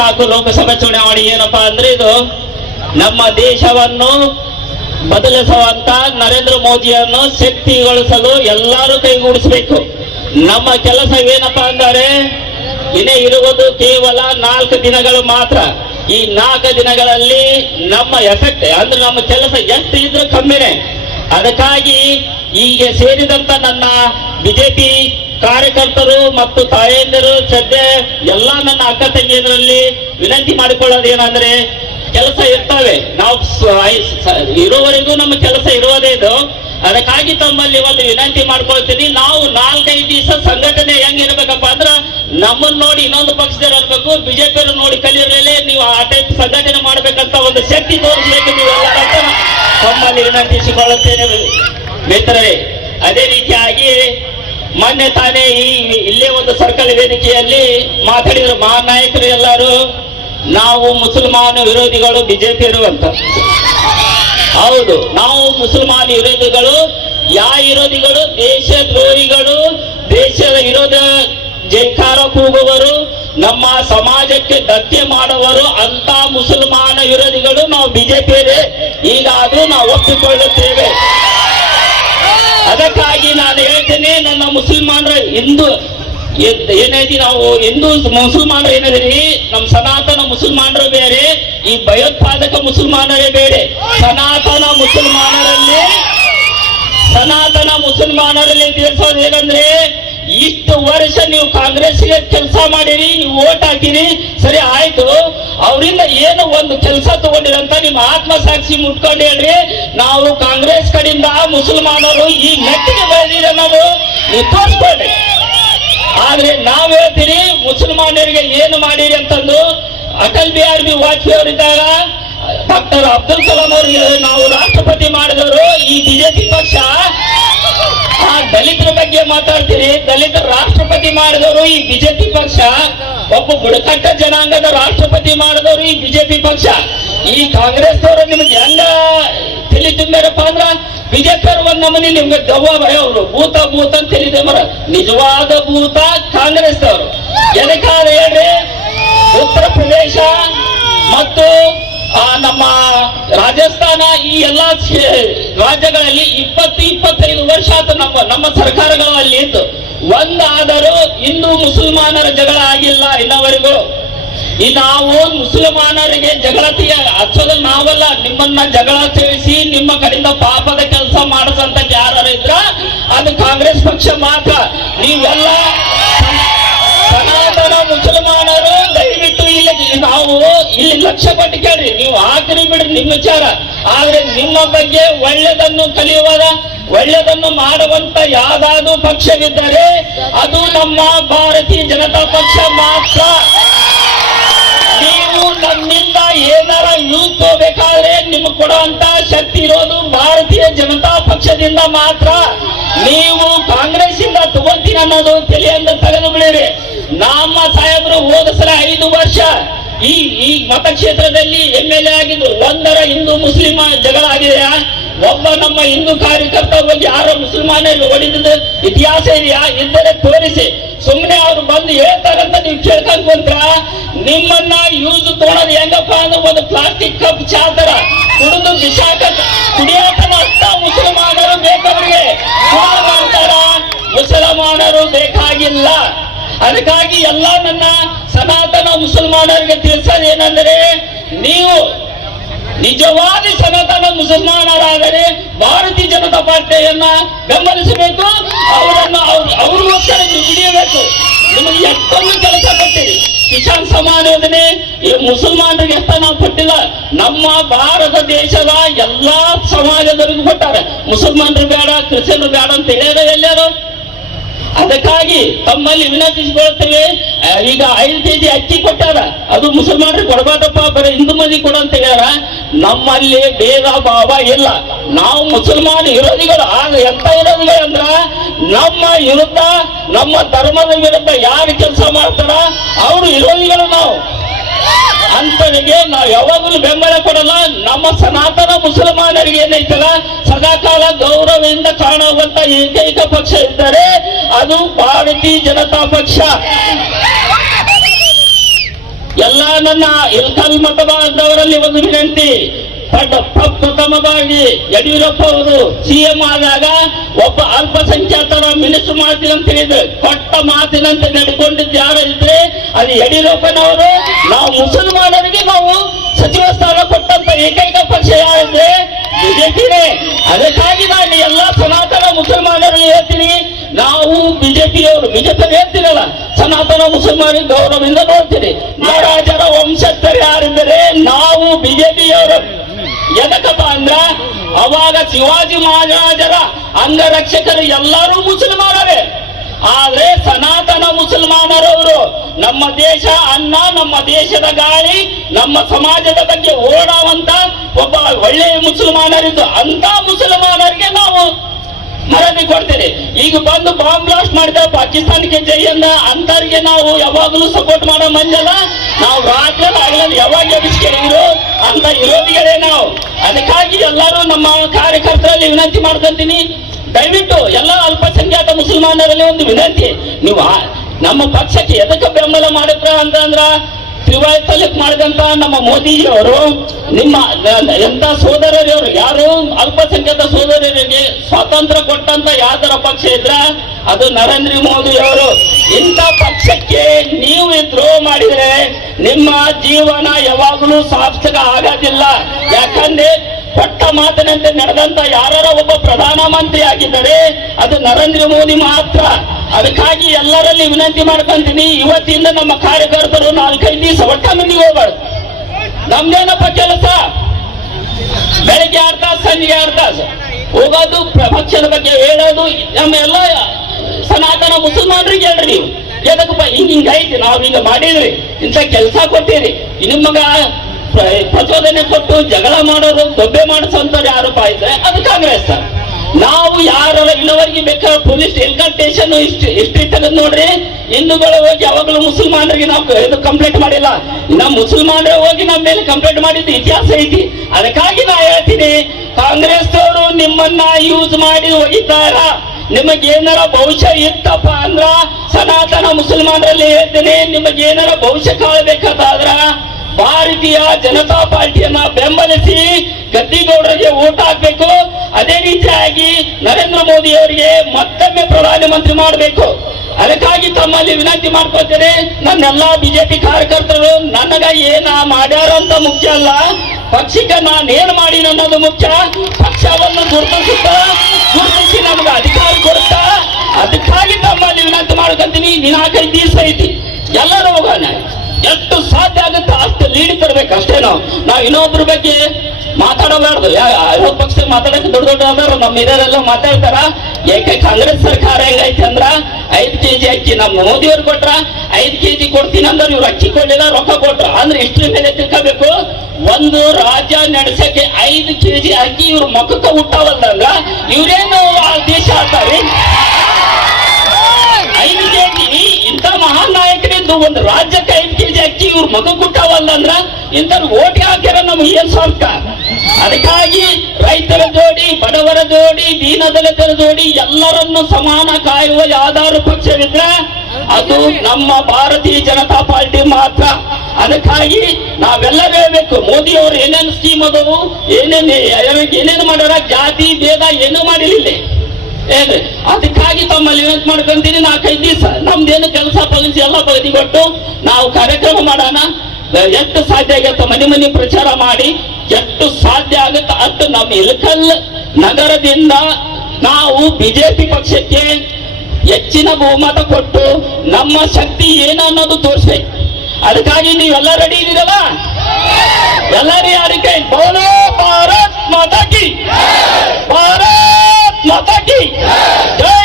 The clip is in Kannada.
ಹದಿನಾಲ್ಕು ಲೋಕಸಭಾ ಚುನಾವಣೆ ಏನಪ್ಪಾ ಅಂದ್ರೆ ಇದು ನಮ್ಮ ದೇಶವನ್ನು ಬದಲಿಸುವಂತ ನರೇಂದ್ರ ಮೋದಿಯನ್ನು ಶಕ್ತಿಗೊಳಿಸಲು ಎಲ್ಲರೂ ಕೈಗೂಡಿಸಬೇಕು. ನಮ್ಮ ಕೆಲಸ ಏನಪ್ಪಾ ಅಂದರೆ ಇನ್ನೇ ಇರುವುದು ಕೇವಲ ನಾಲ್ಕು ದಿನಗಳು ಮಾತ್ರ. ಈ ನಾಲ್ಕು ದಿನಗಳಲ್ಲಿ ನಮ್ಮ ಎಫೆಕ್ಟ್ ಅಂದ್ರೆ ನಮ್ಮ ಕೆಲಸ ಎಷ್ಟು ಇದ್ರೂ ಕಮ್ಮಿನೇ. ಅದಕ್ಕಾಗಿ ಈಗ ಸೇರಿದಂತ ನನ್ನ ಬಿಜೆಪಿ ಕಾರ್ಯಕರ್ತರು ಮತ್ತು ತಾಯಂದಿರು ಸದ್ಯ ಎಲ್ಲ ನನ್ನ ಅಕ್ಕ ತಂಗಿಯರಲ್ಲಿ ವಿನಂತಿ ಮಾಡಿಕೊಳ್ಳೋದು ಏನಂದ್ರೆ ಕೆಲಸ ಇರ್ತವೆ. ನಾವು ಇರೋವರೆಗೂ ನಮ್ಮ ಕೆಲಸ ಇರುವುದೇ ಇದು. ಅದಕ್ಕಾಗಿ ತಮ್ಮಲ್ಲಿ ಒಂದು ವಿನಂತಿ ಮಾಡ್ಕೊಳ್ತೀನಿ. ನಾವು ನಾಲ್ಕೈದು ದಿವಸ ಸಂಘಟನೆ ಹೆಂಗಿರ್ಬೇಕಪ್ಪ ಅಂದ್ರ ನಮ್ಮನ್ನ ನೋಡಿ ಇನ್ನೊಂದು ಪಕ್ಷದವ್ರು ಅನ್ಬೇಕು ಬಿಜೆಪಿ ನೋಡಿ ಕಲಿಯರಲ್ಲೇ ನೀವು ಆ ಟೈಪ್ ಸಂಘಟನೆ ಮಾಡ್ಬೇಕಂತ ಒಂದು ಶಕ್ತಿ ತೋರಿಸ್ಬೇಕು ನೀವೆಲ್ಲ ತಮ್ಮಲ್ಲಿ ವಿನಂತಿಸಿಕೊಳ್ಳುತ್ತೇನೆ ಮಿತ್ರರೇ. ಅದೇ ರೀತಿಯಾಗಿ ಮೊನ್ನೆ ತಾನೇ ಈ ಇಲ್ಲೇ ಒಂದು ಸರ್ಕಲ್ ವೇದಿಕೆಯಲ್ಲಿ ಮಾತಾಡಿದ್ರು ಮಹಾನಾಯಕರು ಎಲ್ಲರೂ, ನಾವು ಮುಸಲ್ಮಾನ ವಿರೋಧಿಗಳು ಬಿಜೆಪಿ ಅಂತ. ಹೌದು, ನಾವು ಮುಸಲ್ಮಾನ ವಿರೋಧಿಗಳು, ಯಾ ವಿರೋಧಿಗಳು ದೇಶ ದ್ರೋಹಿಗಳು ದೇಶದ ವಿರೋಧ, ಜೈಕಾರ ಕೂಗುವರು ನಮ್ಮ ಸಮಾಜಕ್ಕೆ ಧಕ್ಕೆ ಮಾಡುವರು ಅಂತ ಮುಸಲ್ಮಾನ ವಿರೋಧಿಗಳು ನಾವು ಬಿಜೆಪಿಯರೇ. ಈಗ ಅದು ನಾವು ಒಪ್ಪಿಕೊಳ್ಳುತ್ತೇವೆ. ಅದಕ್ಕಾಗಿ ನಾನು ಹೇಳ್ತೇನೆ, ನನ್ನ ಮುಸಲ್ಮಾನರ ಹಿಂದೂ ಏನೈತಿ ನಾವು, ಹಿಂದೂ ಮುಸಲ್ಮಾನರು ಏನಿದ್ರಿ ನಮ್ಮ ಸನಾತನ ಮುಸಲ್ಮಾನರು ಬೇರೆ, ಈ ಭಯೋತ್ಪಾದಕ ಮುಸಲ್ಮಾನರೇ ಬೇರೆ. ಸನಾತನ ಮುಸಲ್ಮಾನರಲ್ಲಿ ಸನಾತನ ಮುಸಲ್ಮಾನರಲ್ಲಿ ತಿಳಿಸೋದು ಏನಂದ್ರೆ ಇಷ್ಟು ವರ್ಷ ನೀವು ಕಾಂಗ್ರೆಸ್ಗೆ ಕೆಲಸ ಮಾಡಿರಿ, ನೀವು ಓಟ್ ಹಾಕಿರಿ, ಸರಿ ಆಯ್ತು. ಅವರಿಂದ ಏನು ಒಂದು ಕೆಲಸ ತಗೊಂಡಿರಂತ ನಿಮ್ಮ ಆತ್ಮಸಾಕ್ಷಿ ಮುಟ್ಕೊಂಡು ಹೇಳ್ರಿ. ನಾವು ಕಾಂಗ್ರೆಸ್ ಕಡೆಯಿಂದ ಮುಸಲ್ಮಾನರು ಈ ಮೆಟ್ಟಿಗೆ ಬೆಳೆದಿರ ನಾವು. ನೀವು ತೋರಿಸ್ಕೊಳ್ರಿ. ಆದ್ರೆ ನಾವ್ ಹೇಳ್ತೀರಿ, ಮುಸಲ್ಮಾನರಿಗೆ ಏನು ಮಾಡಿರಿ ಅಂತಂದು ಅಟಲ್ ಬಿಹಾರಿ ಬಿ ವಾಜಪೇಯಿ ಅವರಿದ್ದಾಗ ಡಾಕ್ಟರ್ ಅಬ್ದುಲ್ ಕಲಾಂ ಅವರಿಗೆ ನಾವು ರಾಷ್ಟ್ರಪತಿ ಮಾಡಿದವರು ಈ ಬಿಜೆಪಿ ಪಕ್ಷ. ಆ ದಲಿತರ ಬಗ್ಗೆ ಮಾತಾಡ್ತೀರಿ? ದಲಿತ ರಾಷ್ಟ್ರಪತಿ ಮಾಡಿದವರು ಈ ಬಿಜೆಪಿ ಪಕ್ಷ. ಒಬ್ಬ ಬುಡಕಟ್ಟ ಜನಾಂಗದ ರಾಷ್ಟ್ರಪತಿ ಮಾಡಿದವರು ಈ ಬಿಜೆಪಿ ಪಕ್ಷ. ಈ ಕಾಂಗ್ರೆಸ್ ಅವರು ನಿಮ್ಗೆ ಹೆಂಗ ತಲೆ ಅಂದ್ರ? ಬಿಜೆಪಿ ಅವರು ಒಂದ್ ನಮೂನಿ ನಿಮ್ಗೆ ದವ್ವ ಭಯ ಅವರು. ಭೂತ ಭೂತ ಅಂತ ತಿಳಿದೆ ಮರ. ನಿಜವಾದ ಭೂತ ಕಾಂಗ್ರೆಸ್ ಅವರು ಎದಕ್ಕಾದ ಹೇಳ್ರಿ? ಉತ್ತರ ಪ್ರದೇಶ ಮತ್ತು ನಮ್ಮ ರಾಜಸ್ಥಾನ ಈ ಎಲ್ಲಾ ರಾಜ್ಯಗಳಲ್ಲಿ ಇಪ್ಪತ್ತು, ಇಪ್ಪತ್ತೈದು ವರ್ಷ ಆತು ನಮ್ಮ ನಮ್ಮ ಸರ್ಕಾರಗಳಲ್ಲಿ ಇತ್ತು. ಒಂದಾದರೂ ಹಿಂದೂ ಮುಸಲ್ಮಾನರ ಜಗಳ ಆಗಿಲ್ಲ ಇನ್ನವರೆಗೂ. ಈ ನಾವು ಮುಸಲ್ಮಾನರಿಗೆ ಜಗಳ ತೀಯ- ಹಚ್ಚೋದು ನಾವಲ್ಲ, ನಿಮ್ಮನ್ನ ಜಗಳ ಸೇವಿಸಿ, ನಿಮ್ಮ ಕಡೆಯಿಂದ ಪಾಪದ ಕೆಲಸ ಮಾಡಿಸಂತ ಯಾರು ಇದ್ರ, ಅದು ಕಾಂಗ್ರೆಸ್ ಪಕ್ಷ ಮಾತ್ರ. ನೀವೆಲ್ಲ ನಾವು ಇಲ್ಲಿ ಲಕ್ಷ ಪಟ್ಟು ಕೇಳ್ರಿ ನೀವು ಹಾಕ್ರಿ ಬಿಡ್ರಿ ನಿಮ್ಮ ವಿಚಾರ. ಆದ್ರೆ ನಿಮ್ಮ ಬಗ್ಗೆ ಒಳ್ಳೆದನ್ನು ಕಲಿಯುವಾಗ ಒಳ್ಳೆದನ್ನು ಮಾಡುವಂತ ಯಾವ್ದಾದ್ರು ಪಕ್ಷವಿದ್ದರೆ ಅದು ನಮ್ಮ ಭಾರತೀಯ ಜನತಾ ಪಕ್ಷ ಮಾತ್ರ. ನೀವು ನಮ್ಮಿಂದ ಏನಾರ ಯೂಸ್ ತಗೋಬೇಕಾದ್ರೆ ನಿಮ್ಗೆ ಕೊಡುವಂತ ಶಕ್ತಿ ಇರೋದು ಭಾರತೀಯ ಜನತಾ ಪಕ್ಷದಿಂದ ಮಾತ್ರ. ನೀವು ಕಾಂಗ್ರೆಸ್ ಇಂದ ತಗೊಂತೀನಿ ಅನ್ನೋದು ತಲೆಯಿಂದ ತೆಗೆದು ಬಿಡಿರಿ ನಮ್ಮ ಸಾಹೇಬರು ಹೋದ ಸಲ ಐದು ವರ್ಷ ಈ ಈ ಮತಕ್ಷೇತ್ರದಲ್ಲಿ ಎಂ ಎಲ್ ಎ ಆಗಿದ್ದು ಒಂದರ ಹಿಂದೂ ಮುಸ್ಲಿಂ ಜಗಳ ಆಗಿದೆಯಾ ಒಬ್ಬ ನಮ್ಮ ಹಿಂದೂ ಕಾರ್ಯಕರ್ತ ಹೋಗಿ ಯಾರೋ ಮುಸಲ್ಮಾನರಿಗೆ ಹೊಡಿದ ಇತಿಹಾಸ ಇದೆಯಾ? ಇದ್ದರೆ ತೋರಿಸಿ. ಸುಮ್ಮನೆ ಅವ್ರು ಬಂದು ಹೇಳ್ತಾರಂತ ನೀವು ಕೇಳ್ಕೊಂಡ್ ಕುಂತ್ರ ನಿಮ್ಮನ್ನ ಯೂಸ್ ತೊಗೊಳೋದು ಹೆಂಗಪ್ಪ ಅಂದ್ರೆ ಒಂದು ಪ್ಲಾಸ್ಟಿಕ್ ಕಪ್ ಚಾ ತರ ಕುಡಿದು ಬಿಸಾಕ ಕುಡಿಯಾಕನ ಅಷ್ಟ ಮುಸಲ್ಮಾನರು ಬೇಕವರಿಗೆ ಮುಸಲ್ಮಾನರು ಬೇಕಾಗಿಲ್ಲ. ಅದಕ್ಕಾಗಿ ಎಲ್ಲ ನನ್ನ ಸನಾತನ ಮುಸಲ್ಮಾನರಿಗೆ ತಿಳಿಸೋದು ಏನಂದರೆ, ನೀವು ನಿಜವಾದ ಸನಾತನ ಮುಸಲ್ಮಾನರಾದರೆ ಭಾರತೀಯ ಜನತಾ ಪಾರ್ಟಿಯನ್ನ ಬೆಂಬಲಿಸಬೇಕು, ಅವರನ್ನು ಅವ್ರು ಅವ್ರಿಗೋಸ್ಕರ ನೀವು ದುಡಿಯಬೇಕು ನಿಮಗೆ ಎಷ್ಟೊಂದು ಕೆಲಸ ಕೊಟ್ಟಿರಿ. ಕಿಸಾನ್ ಸಮಾನ ಯೋಜನೆ, ಈ ಮುಸಲ್ಮಾನರಿಗೆ ಎಷ್ಟ ನಾವು ಕೊಟ್ಟಿಲ್ಲ. ನಮ್ಮ ಭಾರತ ದೇಶದ ಎಲ್ಲಾ ಸಮಾಜದವರಿಗೂ ಕೊಟ್ಟಾರೆ. ಮುಸಲ್ಮಾನರು ಬೇಡ, ಕ್ರಿಶ್ಚಿಯನ್ರು ಬೇಡ ಅಂತ ಎಲ್ಲಾರು ಅದಕ್ಕಾಗಿ ತಮ್ಮಲ್ಲಿ ವಿನಂತಿಸಿಕೊಳ್ಳುತ್ತೇವೆ ಈಗ ಐದು ಕೆಜಿ ಅಕ್ಕಿ ಕೊಟ್ಟಾರ ಅದು ಮುಸಲ್ಮಾನರಿಗೆ ಕೊಡಬಾರ್ದಪ್ಪ, ಬರೀ ಹಿಂದೂ ಮಂದಿ ಕೊಡ ಅಂತ ಹೇಳ್ಯಾರ. ನಮ್ಮಲ್ಲಿ ಭೇದ ಭಾವ ಇಲ್ಲ. ನಾವು ಮುಸಲ್ಮಾನ ವಿರೋಧಿಗಳು, ಆಗ ಎಂತ ವಿರೋಧಿಗಳು ಅಂದ್ರ, ನಮ್ಮ ವಿರುದ್ಧ, ನಮ್ಮ ಧರ್ಮದ ವಿರುದ್ಧ ಯಾರು ಕೆಲಸ ಮಾಡ್ತಾರ, ಅವರು ವಿರೋಧಿಗಳು ನಾವು. ಅಂತವರಿಗೆ ನಾವು ಯಾವಾಗಲೂ ಬೆಂಬಲ ಕೊಡಲ್ಲ. ನಮ್ಮ ಸನಾತನ ಮುಸಲ್ಮಾನರಿಗೆ ಏನೈತಲ್ಲ? ಸದಾಕಾಲ ಗೌರವದಿಂದ ಕಾಣುವಂತ ಏಕೈಕ ಪಕ್ಷ ಇದ್ದರೆ ಅದು ಭಾರತೀಯ ಜನತಾ ಪಕ್ಷ. ಎಲ್ಲ ನನ್ನ ಇಲ್ಕಲ್ ಮತ ಬಾಂಧವರಲ್ಲಿ ಒಂದು ವಿನಂತಿ. ಪ್ರಥಮವಾಗಿ ಯಡಿಯೂರಪ್ಪ ಅವರು ಸಿಎಂ ಆದಾಗ ಒಬ್ಬ ಅಲ್ಪಸಂಖ್ಯಾತರ ಮಿನಿಸ್ಟರ್ ಮಾಡ್ತೀನಿ ಅಂತ ಹೇಳಿದ್ರೆ. ಕೊಟ್ಟ ಮಾತಿನಂತೆ ನಡ್ಕೊಂಡಿದ್ದು ಯಾರು ಇದ್ರೆ ಅದು ಯಡಿಯೂರಪ್ಪನವರು. ನಾವು ಮುಸಲ್ಮಾನರಿಗೆ ನಾವು ಸಚಿವ ಸ್ಥಾನ ಕೊಟ್ಟಂತ ಏಕೈಕ ಪಕ್ಷ ಯಾರಿದ್ರೆ ಬಿಜೆಪಿನೇ. ಅದಕ್ಕಾಗಿ ನಾನು ಎಲ್ಲಾ ಸನಾತನ ಮುಸಲ್ಮಾನರಿಗೆ ಹೇಳ್ತೀನಿ. ನಾವು ಬಿಜೆಪಿಯವರು ಬಿಜೆಪಿ ಹೇಳ್ತೀರಲ್ಲ, ಸನಾತನ ಮುಸಲ್ಮಾನ ಗೌರವದಿಂದ ನೋಡ್ತೀರಿ. ಮಹಾರಾಜರ ವಂಶಸ್ಥರು ಯಾರಿದ್ದರೆ? ನಾವು ಬಿಜೆಪಿಯವರು. ಎದಕ್ಕಪ್ಪ ಅಂದ್ರ, ಅವಾಗ ಶಿವಾಜಿ ಮಹಾರಾಜರ ಅಂಗರಕ್ಷಕರು ಎಲ್ಲರೂ ಮುಸಲ್ಮಾನರೇ. ಆದ್ರೆ ಸನಾತನ ಮುಸಲ್ಮಾನರವರು ನಮ್ಮ ದೇಶ ಅನ್ನ, ನಮ್ಮ ದೇಶದ ಗಾಳಿ, ನಮ್ಮ ಸಮಾಜದ ಬಗ್ಗೆ ಓಡಾವಂತ ಒಬ್ಬ ಒಳ್ಳೆಯ ಮುಸಲ್ಮಾನರಿದ್ದು ಅಂತ ಮುಸಲ್ಮಾನರಿಗೆ ನಾವು ಮರದಿ ಕೊಡ್ತೇನೆ. ಈಗ ಬಂದು ಬಾಂಬ್ ಬ್ಲಾಸ್ಟ್ ಮಾಡಿದ ಪಾಕಿಸ್ತಾನಕ್ಕೆ ಜೈ ಅಂದ ಅಂತರಿಗೆ ನಾವು ಯಾವಾಗಲೂ ಸಪೋರ್ಟ್ ಮಾಡೋ ಮಂಜಲ್ಲ. ನಾವು ರಾತ್ರಿ ಆಗಲಿ ಯಾವಾಗ ಎಬ್ಬಿಸ್ಕೊಂಡಿದ್ರು ಅಂತ ವಿರೋಧಿಗಳೇ ನಾವು. ಅದಕ್ಕಾಗಿ ಎಲ್ಲರೂ ನಮ್ಮ ಕಾರ್ಯಕರ್ತರಲ್ಲಿ ವಿನಂತಿ ಮಾಡ್ಕೊಂತೀನಿ. ದಯವಿಟ್ಟು ಎಲ್ಲ ಅಲ್ಪಸಂಖ್ಯಾತ ಮುಸಲ್ಮಾನರಲ್ಲಿ ಒಂದು ವಿನಂತಿ. ನೀವು ನಮ್ಮ ಪಕ್ಷಕ್ಕೆ ಎದಕ್ಕೆ ಬೆಂಬಲ ಮಾಡಿದ್ರ ಅಂತಂದ್ರ ತ್ರಿವಾಯ್ ತಲಕ್ ಮಾಡಿದಂತ ನಮ್ಮ ಮೋದಿಜಿಯವರು, ನಿಮ್ಮ ಎಂತ ಸೋದರರಿಯವರು, ಯಾರು ಅಲ್ಪಸಂಖ್ಯಾತ ಸೋದರರಿಗೆ ಸ್ವಾತಂತ್ರ್ಯ ಕೊಟ್ಟಂತ ಯಾವ್ದರ ಪಕ್ಷ ಇದ್ರ? ಅದು ನರೇಂದ್ರ ಮೋದಿ ಅವರು ಇಂಥ ಪಕ್ಷಕ್ಕೆ ನೀವು ದ್ರೋಹ ಮಾಡಿದ್ರೆ ನಿಮ್ಮ ಜೀವನ ಯಾವಾಗಲೂ ಸಾರ್ಥಕ ಆಗೋದಿಲ್ಲ. ಯಾಕಂದ್ರೆ ಕೊಟ್ಟ ಮಾತಿನಂತೆ ನಡೆದಂತ ಯಾರ ಒಬ್ಬ ಪ್ರಧಾನ ಮಂತ್ರಿ ಆಗಿದ್ದರೆ ಅದು ನರೇಂದ್ರ ಮೋದಿ ಮಾತ್ರ. ಅದಕ್ಕಾಗಿ ಎಲ್ಲರಲ್ಲಿ ವಿನಂತಿ ಮಾಡ್ಕೊಂತೀನಿ, ಇವತ್ತಿಂದ ನಮ್ಮ ಕಾರ್ಯಕರ್ತರು ನಾಲ್ಕೈದು ದಿವಸ ಒಟ್ಟ ಮಂದಿಗೆ ಹೋಗ್ಬಾರ್ದು. ನಮ್ದೇನಪ್ಪ ಕೆಲಸ? ಬೆಳಿಗ್ಗೆ ಆರು ತಾಸು, ಸಂಜೆಗೆ ಆರು ತಾಸು. ಹೋಗೋದು ಪ್ರಪಕ್ಷದ ಬಗ್ಗೆ ಹೇಳೋದು ನಮ್ಮ ಎಲ್ಲ ಸನಾತನ ಮುಸಲ್ಮಾನರಿಗೆ ಹೇಳ್ರಿ ನೀವು. ಎದಕ್ಕಪ್ಪ ಹಿಂಗ್ ಹಿಂಗಾಯ್ತು ನಾವು ಹಿಂಗ ಮಾಡಿದ್ರಿ, ಇಂಥ ಕೆಲಸ ಕೊಟ್ಟಿರಿ. ಮಗ ಪ್ರಚೋದನೆ ಕೊಟ್ಟು ಜಗಳ ಮಾಡೋದು, ದೊಬ್ಬೆ ಮಾಡಿಸೋಂಥವ್ರು ಯಾರಪ್ಪ ಇದ್ರೆ, ಅದು ಕಾಂಗ್ರೆಸ್. ನಾವು ಯಾರ ಇನ್ನವರೆಗೆ ಬೇಕಾದ ಪೊಲೀಸ್ ಇನ್ಕಮ್ ಇಷ್ಟು ಇಷ್ಟು ತೆಗೆದು ನೋಡ್ರಿ, ಹಿಂದೂಗಳು ಹೋಗಿ ಯಾವಾಗಲೂ ಮುಸಲ್ಮಾನರಿಗೆ ನಾವು ಇದು ಕಂಪ್ಲೇಂಟ್ ಮಾಡಿಲ್ಲ. ನಮ್ಮ ಮುಸಲ್ಮಾನರೇ ಹೋಗಿ ನಮ್ಮ ಮೇಲೆ ಕಂಪ್ಲೇಂಟ್ ಮಾಡಿದ್ದು ಇತಿಹಾಸ ಐತಿ. ಅದಕ್ಕಾಗಿ ನಾ ಹೇಳ್ತೀನಿ ಕಾಂಗ್ರೆಸ್ ಅವರು ನಿಮ್ಮನ್ನ ಯೂಸ್ ಮಾಡಿ ಒಯ್ತಾರ. ನಿಮಗೇನಾರ ಭವಿಷ್ಯ ಇತ್ತಪ್ಪ ಅಂದ್ರ ಸನಾತನ ಮುಸಲ್ಮಾನರಲ್ಲಿ ಹೇಳ್ತೇನೆ, ನಿಮಗೇನಾರ ಭವಿಷ್ಯ ಕಾಳಬೇಕಾದ್ರ ಭಾರತೀಯ ಜನತಾ ಪಾರ್ಟಿಯನ್ನ ಬೆಂಬಲಿಸಿ ಗದ್ದಿಗೌಡರಿಗೆ ಓಟ್ ಹಾಕ್ಬೇಕು. ಅದೇ ರೀತಿಯಾಗಿ ನರೇಂದ್ರ ಮೋದಿ ಅವರಿಗೆ ಮತ್ತೊಮ್ಮೆ ಪ್ರಧಾನಮಂತ್ರಿ ಮಾಡಬೇಕು. ಅದಕ್ಕಾಗಿ ತಮ್ಮಲ್ಲಿ ವಿನಂತಿ ಮಾಡ್ಕೊತೇನೆ ನನ್ನೆಲ್ಲಾ ಬಿಜೆಪಿ ಕಾರ್ಯಕರ್ತರು, ನನಗ ಏನ ಮಾಡ್ಯಾರ ಅಂತ ಮುಖ್ಯ ಅಲ್ಲ. ಪಕ್ಷಕ್ಕೆ ನಾನು ಏನು ಮಾಡೀನಿ ಅನ್ನೋದು ಮುಖ್ಯ. ಪಕ್ಷವನ್ನು ಗುರುತಿಸುತ್ತ, ಗುರುತಿಸಿ ನಮ್ಗೆ ಅಧಿಕಾರ ಕೊಡುತ್ತ. ಅದಕ್ಕಾಗಿ ತಮ್ಮಲ್ಲಿ ವಿನಂತಿ ಮಾಡ್ಕೊಂತೀನಿ ನಾಲ್ಕೈದು ದಿವಸ ಐತಿ ಎಲ್ಲರೂ ಹೋಗೋಣ. ಎಷ್ಟು ಸಾಧ್ಯ ಆಗುತ್ತೆ ಅಷ್ಟು ಲೀಡ್ ತರಬೇಕು ಅಷ್ಟೇ ನಾವು ನಾವು ಇನ್ನೊಬ್ರ ಬಗ್ಗೆ ಮಾತಾಡಬಾರ್ದು. ಯಾವ ಪಕ್ಷ ಮಾತಾಡಕ್ಕೆ ದೊಡ್ಡ ದೊಡ್ಡ ಅದಾರ ನಮ್ಮ ಹಿರಿಯರೆಲ್ಲ ಮಾತಾಡ್ತಾರ. ಏಕೆ ಕಾಂಗ್ರೆಸ್ ಸರ್ಕಾರ ಹೆಂಗೈತಿ ಅಂದ್ರ, ಐದ್ ಕೆಜಿ ಅಕ್ಕಿ ನಮ್ಮ ಮೋದಿಯವ್ರು ಕೊಟ್ರ, ಐದ್ ಕೆಜಿ ಕೊಡ್ತೀನಿ ಅಂದ್ರೆ ಇವ್ರು ಅಕ್ಕಿ ಕೊಡ್ಲಿಲ್ಲ, ರೊಕ್ಕ ಕೊಟ್ರ. ಅಂದ್ರೆ ಇಷ್ಟ್ರ ಮೇಲೆ ತಿಳ್ಕೋಬೇಕು. ಒಂದು ರಾಜ್ಯ ನಡೆಸಕ್ಕೆ ಐದು ಕೆಜಿ ಅಕ್ಕಿ ಇವ್ರ ಮುಖಕ್ಕೆ ಹುಟ್ಟವಲ್ದಂಗ ಇವ್ರೇನು ಆ ದೇಶ ಆಡ್ತಾರೆ? ಐದು ಕೆಜಿ. ಇಂಥ ಮಹಾನ್ ನಾಯಕರಿಂದು ಒಂದು ರಾಜ್ಯಕ್ಕೆ ಐದು ಕೆಜಿ ಅಕ್ಕಿ ಇವ್ರ ಮುಖಕ್ಕೆ ಕೊಟ್ಟವಲ್ಲ ಅಂದ್ರ ಇಂಥವ್ರು ಓಟ್ ಹಾಕ್ಯಾರ ನಮ್ಗೆ ಏನ್ ಸ್ವಾರ್ಥ ಅದಕ್ಕಾಗಿ ರೈತರ ಜೋಡಿ, ಬಡವರ ಜೋಡಿ ದೀನದಲಿತರ ಜೋಡಿ ಎಲ್ಲರನ್ನು ಸಮಾನ ಕಾಯುವ ಯಾವ್ದಾದ್ರು ಪಕ್ಷವಿದ್ರೆ ಅದು ನಮ್ಮ ಭಾರತೀಯ ಜನತಾ ಪಾರ್ಟಿ ಮಾತ್ರ. ಅದಕ್ಕಾಗಿ ನಾವೆಲ್ಲ ಹೇಳ್ಬೇಕು ಮೋದಿ ಅವರು ಏನೇನು ಸ್ಕೀಮ್ ಅದವು, ಏನೇನು ಏನೇನು ಮಾಡ್ಯಾರ? ಜಾತಿ, ಭೇದ ಏನೂ ಮಾಡಿಲ್ಲ ಏನ್ರಿ ಅದಕ್ಕಾಗಿ ತಮ್ಮಲ್ಲಿ ವಿನಂತಿ ಮಾಡ್ಕೊಂತೀನಿ. ನಾಲ್ಕೈದು ದಿವಸ. ನಮ್ದೇನು ಕೆಲಸ ಪಲಿಸಿ ಎಲ್ಲ ಪಗತಿ ಕೊಟ್ಟು ನಾವು ಕಾರ್ಯಕ್ರಮ ಮಾಡೋಣ. ಎಷ್ಟು ಸಾಧ್ಯ ಆಗತ್ತ? ಮನೆ ಮನೆ ಪ್ರಚಾರ ಮಾಡಿ. ಎಷ್ಟು ಸಾಧ್ಯ ಆಗುತ್ತೆ ಅಷ್ಟು ನಮ್ಮ ಇಳಕಲ್ ನಗರದಿಂದ ನಾವು ಬಿಜೆಪಿ ಪಕ್ಷಕ್ಕೆ ಹೆಚ್ಚಿನ ಬಹುಮತ ಕೊಟ್ಟು ನಮ್ಮ ಶಕ್ತಿ ಏನು ಅನ್ನೋದು ತೋರಿಸ್ಬೇಕು. ಅದಕ್ಕಾಗಿ ನೀವೆಲ್ಲ ರೆಡಿ ಇದ್ದೀರಲ್ಲ? ಎಲ್ಲರೂ ಅದಕ್ಕೆ ಬೋಲೋ ಭಾರತ್ ಮಾತಾ ಕಿ! ಭಾರತ್ ಮಾತಾಕಿ ಜೈ